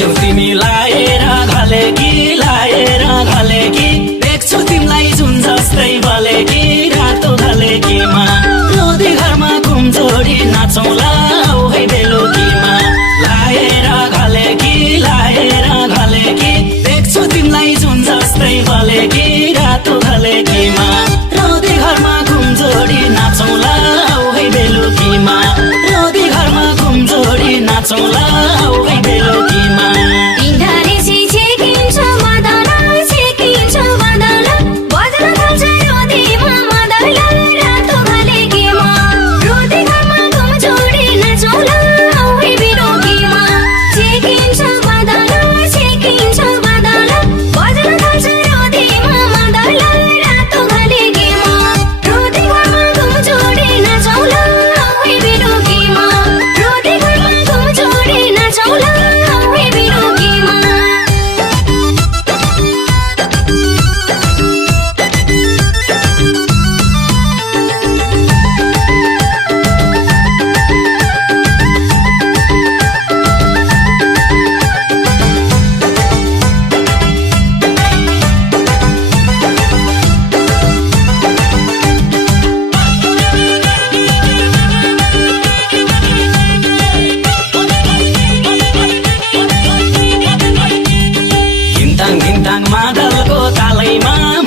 नाच्छौ तिमी लाएर घलेकी लाएर घलेकी देख्छु तिमीलाई जुन जस्तै भलेकी रातो घलेकीमा रोदी घरमा घुमजोडी नाचौला औ है बेलुकीमा लाएर घलेकी देख्छु तिमीलाई जुन जस्तै भलेकी रातो घलेकीमा रोदी घरमा घुमजोडी नाचौला औ है बेलुकीमा रोदी घरमा घुमजोडी नाचौला औ है बेलुकीमा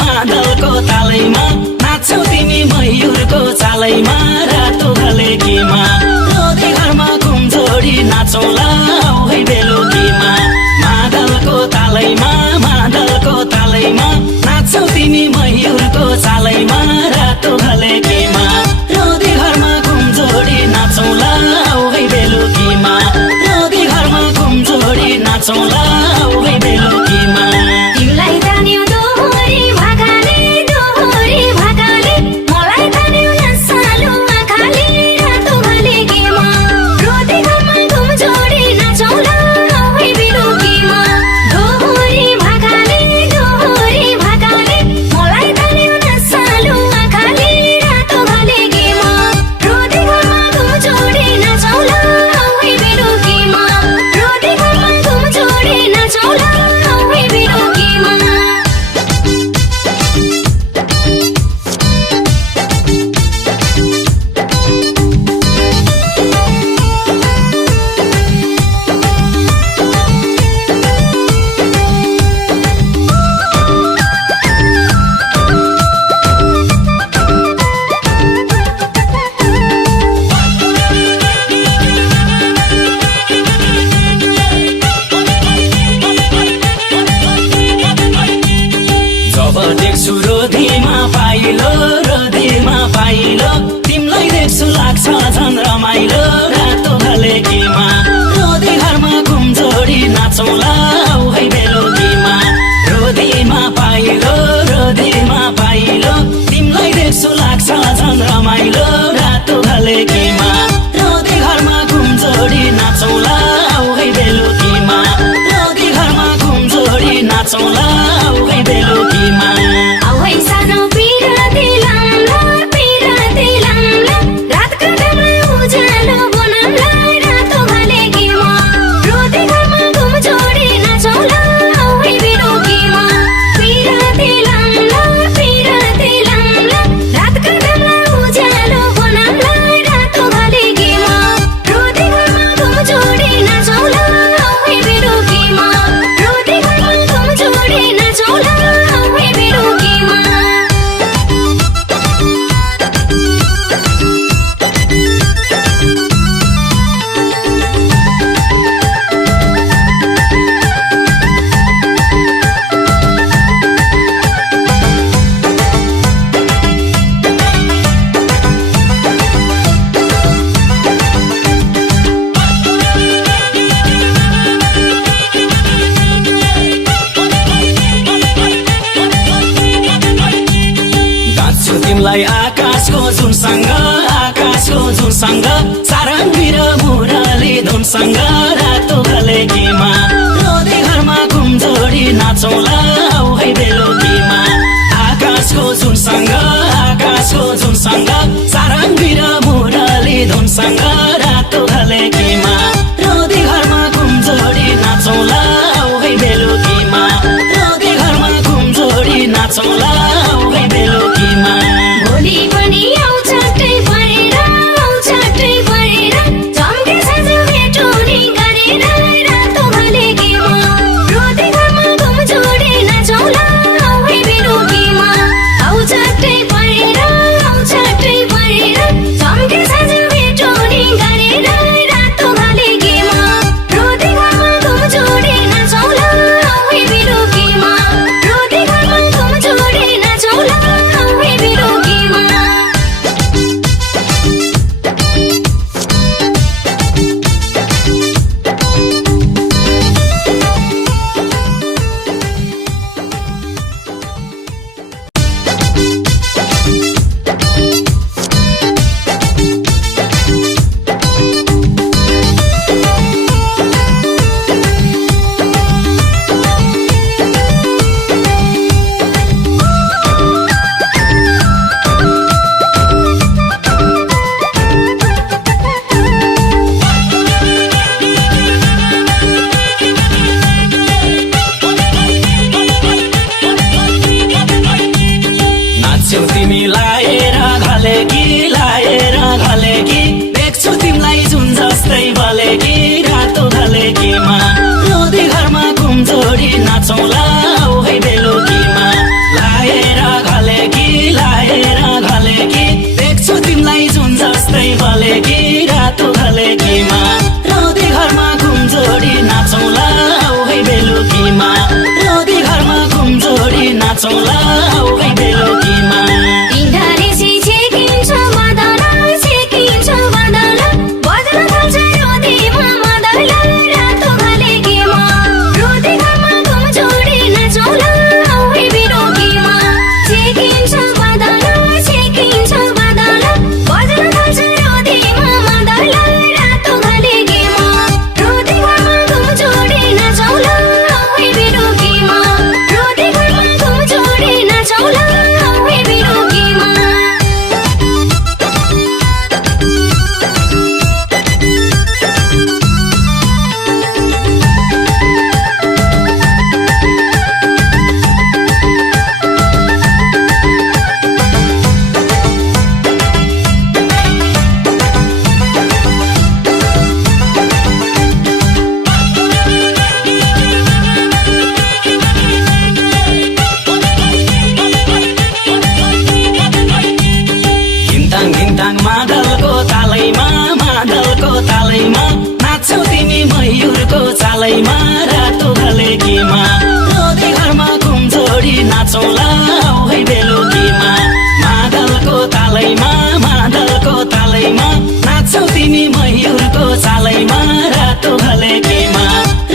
मादलको तालैमा नाच्छौ तिमी मयूरको चालैमा रातो घलेकीमा रोदी घरमा घुमजोडी नाचौला औ है बेलुकीमा मादलको तालैमा नाच्छौ तिमी मयूरको चालैमा रातो घलेकीमा रोदी घरमा घुमजोडी नाचौला औ है बेलुकीमा रोदी घरमा घुमजोडी नाचौला औ है बेलुकीमा तिमीलाई तान्यो दोहोरी भाकाले मलाई तान्यो नसालु आँखाले रातो घलेकीमा रोदी घरमा घुमजोडी नाचौला औ है बेलुकीमा दोहोरी भाकाले मलाई तान्यो नसालु आँखाले रातो घलेकीमा रोदी घरमा घुमजोडी नाचौला औ है बेलुकीमा रोदी घरमा घुमजोडी नाचौला औ है बेलुकीमा जब देख्छु रोदीमा पाइलो तिमीलाई देख्छु लाग्छ झन् रमाइलो रातो घलेकीमा रोदी घरमा घुमजोडी नाचौला औ है बेलुकीमा रोदीमा पाइलो तिमीलाई देख्छु लाग्छ झन् रमाइलो रातो घलेकीमा रोदी घरमा घुमजोडी नाचौला औ है बेलुकीमा रोदी घरमा घुमजोडी नाचौला औ है बेलुकीमा औ है सानो पिराती लाम्ला रात काट्नमा उज्यालो बनाउँला रातो घलेकीमा रोदी घरमा घुमजोडी नाचौला औ है बेलुकीमा पिराती लाम्ला रात काट्नमा उज्यालो बनाउँला रातो घलेकीमा रोदी घरमा घुमजोडी नाचौला औ है बेलुकीमा रोदी घरमा घुमजोडी नाचौला औ है बेलुकीमा गाँच्छु तिमीलाई आकाशको जुनसँग सारङ्गी र मुरली धुनसँग रातो घलेकीमा रोदी घरमा घुमजोडी नाचौला औ है बेलुकीमा आकाशको जुनसँग सारङ्गी र मुरली धुनसँग रातो घलेकीमा रोदी घरमा घुमजोडी नाचौला चालैमा रातो घलेकीमा रोदी घरमा घुम जोडी नाचौला है बेलुकीमा मादलको तालैमा नाच्छौ तिमी मयूरको चालैमा रातो घलेकीमा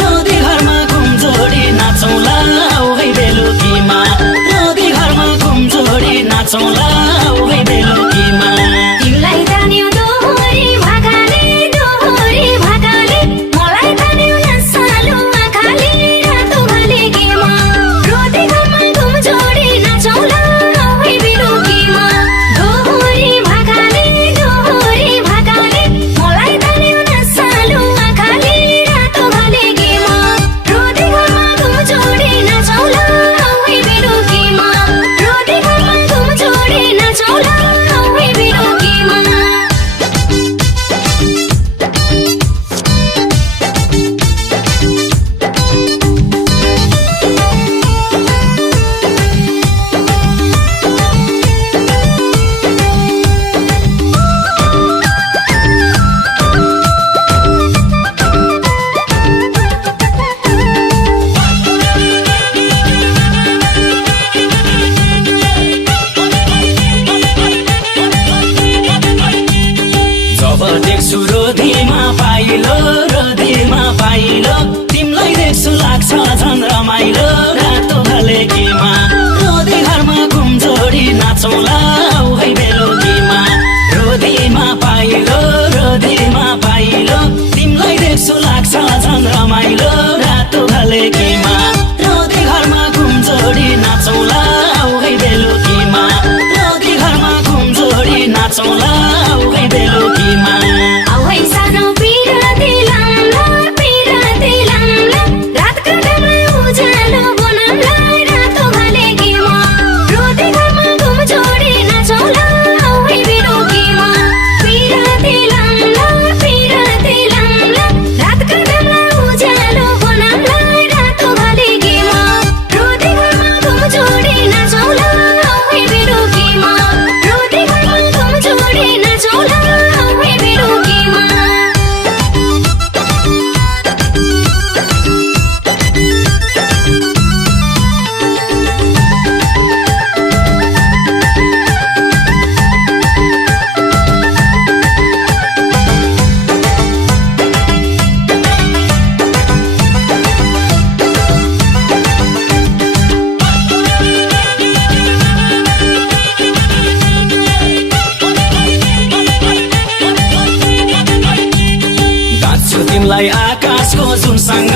रोदी घरमा घुम जोडी नाचौला है बेलुकीमा रोदी घरमा घुम जोडी नाचौला है बेलुकीमा तिमीलाई तान्यो दोहोरी भाकाले मलाई तान्यो नसालु आँखाले रातो घलेकीमा रोदी घरमा घुम जोडी नाचौला है बेलुकीमा दोहोरी भाकाले मलाई तान्यो नसालु आँखाले रातो घलेकीमा रोदी घरमा घुम जोडी नाचौला है बेलुकीमा रोदी घरमा घुम जोडी नाचौला है बेलुकीमा जब देख्छु रोदीमा पाइलो तिमीलाई देख्छु लाग्छ झन् रमाइलो रातो घलेकीमा रोदी घरमा घुम जोडी नाचौला है बेलुकीमा रोदीमा पाइलो तिमीलाई देख्छु लाग्छ झन् रमाइलो रातो घलेकीमा रोदी घरमा घुम जोडी नाचौला है बेलुकीमा रोदी घरमा घुम जोडी नाचौला है बेलुकीमा औ है सानो पिराती लाम्ला रात काट्नमा उज्यालो बनाउँला रातो घलेकीमा रोदी घरमा घुम जोडी नाचौला है बेलुकीमा पिराती लाम्ला रात काट्नमा उज्यालो बनाउँला रातो घलेकीमा रोदी घरमा घुम जोडी नाचौला है बेलुकीमा रोदी घरमा घुम जोडी नाचौला है बेलुकीमा गाँच्छु तिमीलाई आकाशको जुनसँग